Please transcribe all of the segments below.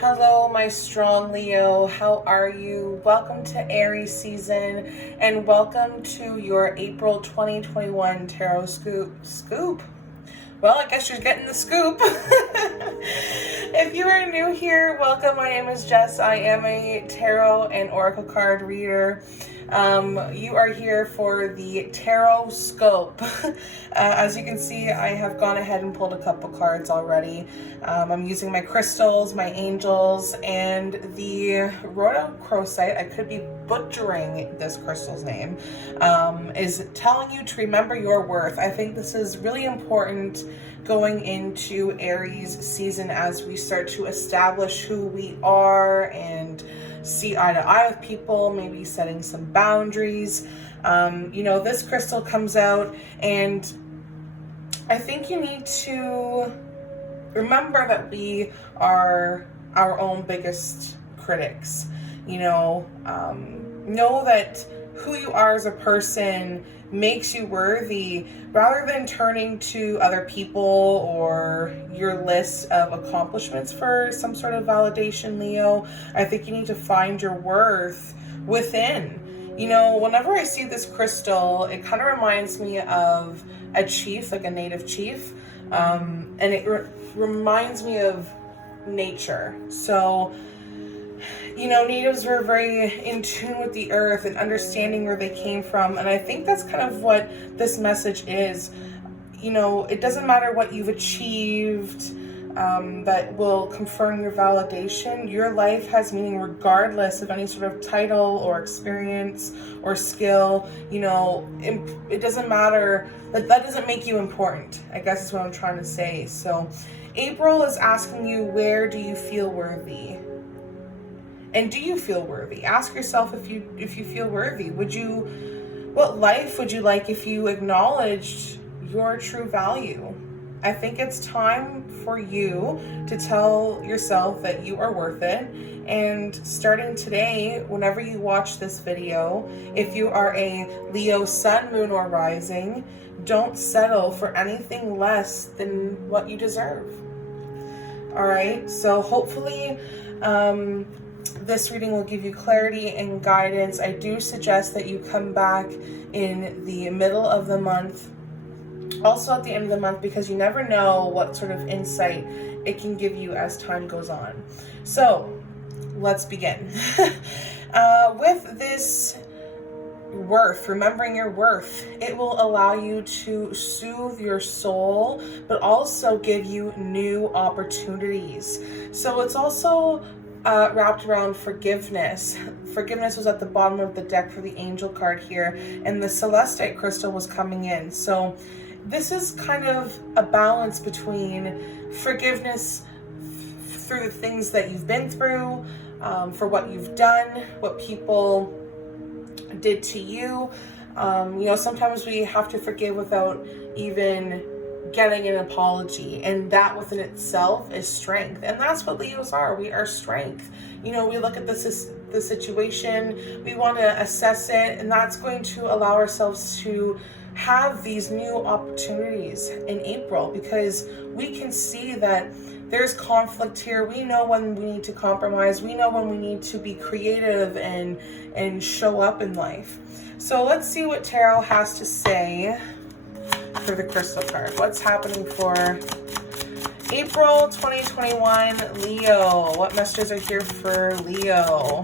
Hello, my strong Leo. How are you? Welcome to Aries season and welcome to your April 2021 Tarot Scoop. Well, I guess you're getting the scoop. If you are new here, welcome. My name is Jess. I am a tarot and oracle card reader. You are here for the Tarotscope. As you can see, I have gone ahead and pulled a couple cards already. I'm using my crystals, my angels, and the rhodochrosite. I could be butchering this crystal's name. Is telling you to remember your worth. I think this is really important going into Aries season as we start to establish who we are and see eye to eye with people, maybe setting some boundaries. This crystal comes out and I think you need to remember that we are our own biggest critics. Know that who you are as a person makes you worthy, rather than turning to other people or your list of accomplishments for some sort of validation, Leo. I think you need to find your worth within. Whenever I see this crystal, it kind of reminds me of a chief, like a native chief, and it reminds me of nature. So natives were very in tune with the earth and understanding where they came from. And I think that's kind of what this message is. It doesn't matter what you've achieved that will confirm your validation. Your life has meaning regardless of any sort of title or experience or skill. It doesn't matter. That doesn't make you important, I guess is what I'm trying to say. So April is asking you, where do you feel worthy? And do you feel worthy? Ask yourself if you feel worthy. What life would you like if you acknowledged your true value? I think it's time for you to tell yourself that you are worth it. And starting today, whenever you watch this video, if you are a Leo sun, moon, or rising, don't settle for anything less than what you deserve. All right, so hopefully this reading will give you clarity and guidance. I do suggest that you come back in the middle of the month, also at the end of the month, because you never know what sort of insight it can give you as time goes on. So let's begin. With this worth, remembering your worth, it will allow you to soothe your soul, but also give you new opportunities. So it's also wrapped around forgiveness. Forgiveness was at the bottom of the deck for the angel card here, and the celestite crystal was coming in. So this is kind of a balance between forgiveness through the things that you've been through, for what you've done, what people did to you. Sometimes we have to forgive without even getting an apology, and that within itself is strength. And that's what Leos are. We are strength. We look at the situation, we want to assess it, and that's going to allow ourselves to have these new opportunities in April, because we can see that there's conflict here. We know when we need to compromise. We know when we need to be creative and show up in life. So let's see what Tarot has to say for the crystal card. What's happening for April 2021 Leo? What messages are here for Leo?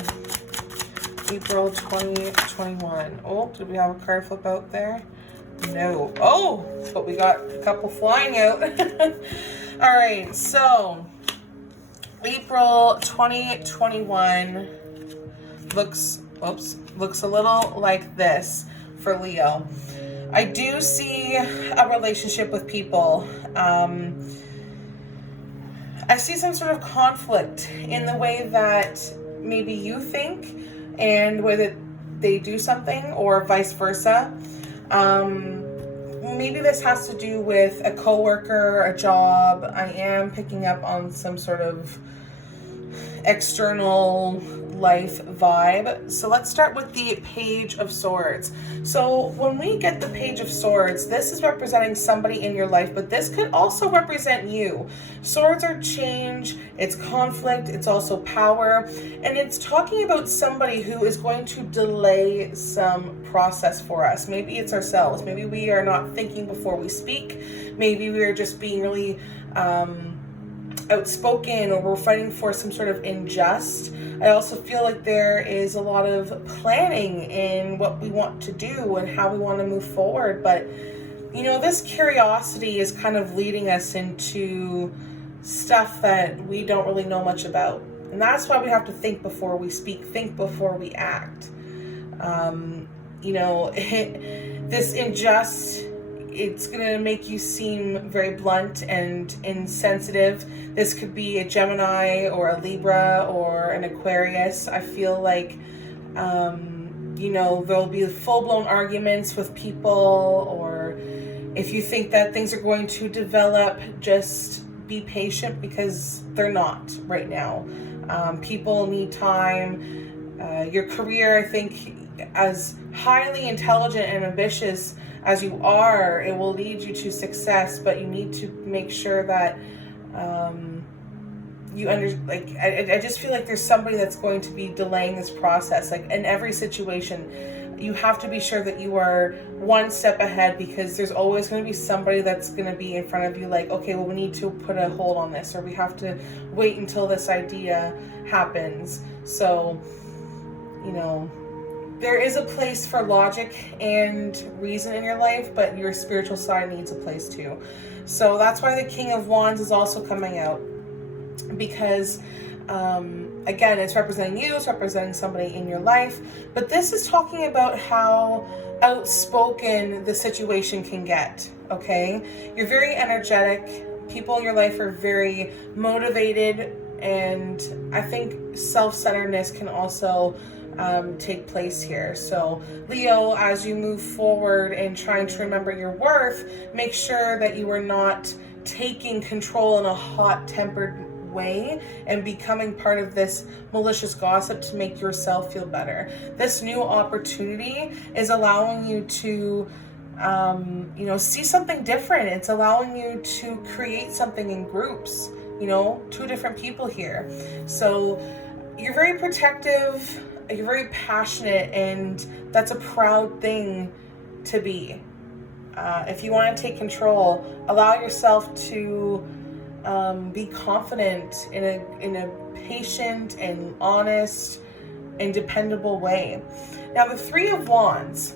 April 2021. Oh, did we have a card flip out there? No. Oh, but we got a couple flying out. All right, so April 2021 looks a little like this for Leo. I do see a relationship with people. I see some sort of conflict in the way that maybe you think and the way that they do something, or vice versa. Maybe this has to do with a coworker, a job. I am picking up on some sort of external life vibe. So let's start with the Page of Swords. So when we get the Page of Swords, this is representing somebody in your life, but this could also represent you. Swords are change, it's conflict, it's also power, and it's talking about somebody who is going to delay some process for us. Maybe it's ourselves. Maybe we are not thinking before we speak. Maybe we are just being really outspoken, or we're fighting for some sort of injustice. I also feel like there is a lot of planning in what we want to do and how we want to move forward. But, you know, this curiosity is kind of leading us into stuff that we don't really know much about. And that's why we have to think before we speak, think before we act. You know, this injustice, it's going to make you seem very blunt and insensitive. This could be a Gemini or a Libra or an Aquarius. I feel like, you know, there'll be full-blown arguments with people, or if you think that things are going to develop, just be patient, because they're not right now. People need time. Your career, I think, as highly intelligent and ambitious as you are, it will lead you to success, but you need to make sure that I just feel like there's somebody that's going to be delaying this process. Like in every situation, you have to be sure that you are one step ahead, because there's always going to be somebody that's going to be in front of you like, okay, well, we need to put a hold on this, or we have to wait until this idea happens. So, you know, there is a place for logic and reason in your life, but your spiritual side needs a place too. So that's why the King of Wands is also coming out, because again, it's representing you, it's representing somebody in your life, but this is talking about how outspoken the situation can get, okay? You're very energetic, people in your life are very motivated, and I think self-centeredness can also take place here. So Leo, as you move forward and trying to remember your worth, make sure that you are not taking control in a hot-tempered way and becoming part of this malicious gossip to make yourself feel better. This new opportunity is allowing you to you know, see something different. It's allowing you to create something in groups, you know, 2 different people here. So you're very protective, you're very passionate, and that's a proud thing to be. If you want to take control, allow yourself to be confident in a patient and honest and dependable way. Now, the Three of Wands.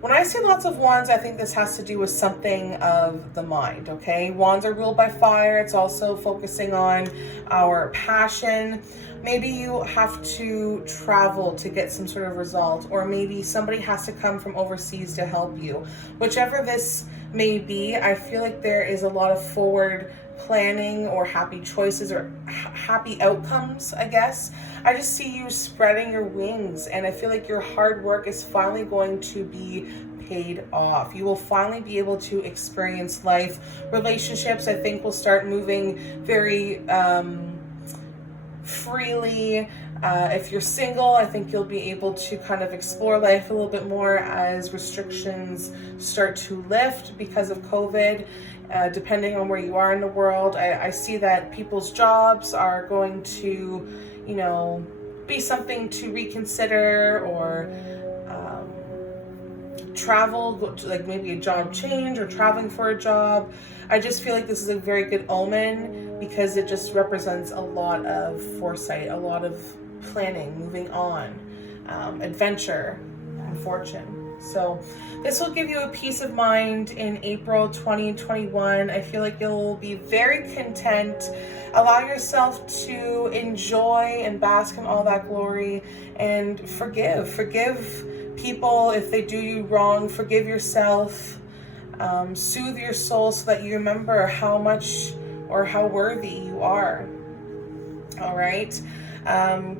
When I say lots of wands, I think this has to do with something of the mind, okay? Wands are ruled by fire. It's also focusing on our passion. Maybe you have to travel to get some sort of result, or maybe somebody has to come from overseas to help you. Whichever this may be, I feel like there is a lot of forward planning or happy choices or happy outcomes, I guess. I just see you spreading your wings, and I feel like your hard work is finally going to be paid off. You will finally be able to experience life. Relationships, I think, will start moving very freely. If you're single, I think you'll be able to kind of explore life a little bit more as restrictions start to lift because of COVID. Depending on where you are in the world, I see that people's jobs are going to, you know, be something to reconsider, or travel, like maybe a job change or traveling for a job. I just feel like this is a very good omen, because it just represents a lot of foresight, a lot of planning, moving on, adventure, and fortune. So this will give you a peace of mind in April 2021. I feel like you'll be very content. Allow yourself to enjoy and bask in all that glory, and forgive people if they do you wrong. Forgive yourself. Soothe your soul so that you remember how much or how worthy you are. All right.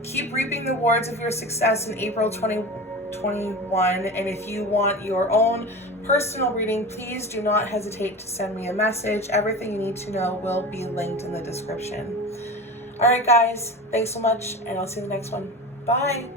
Keep reaping the rewards of your success in April 2021. And if you want your own personal reading, please do not hesitate to send me a message. Everything you need to know will be linked in the description. All right, guys. Thanks so much, and I'll see you in the next one. Bye.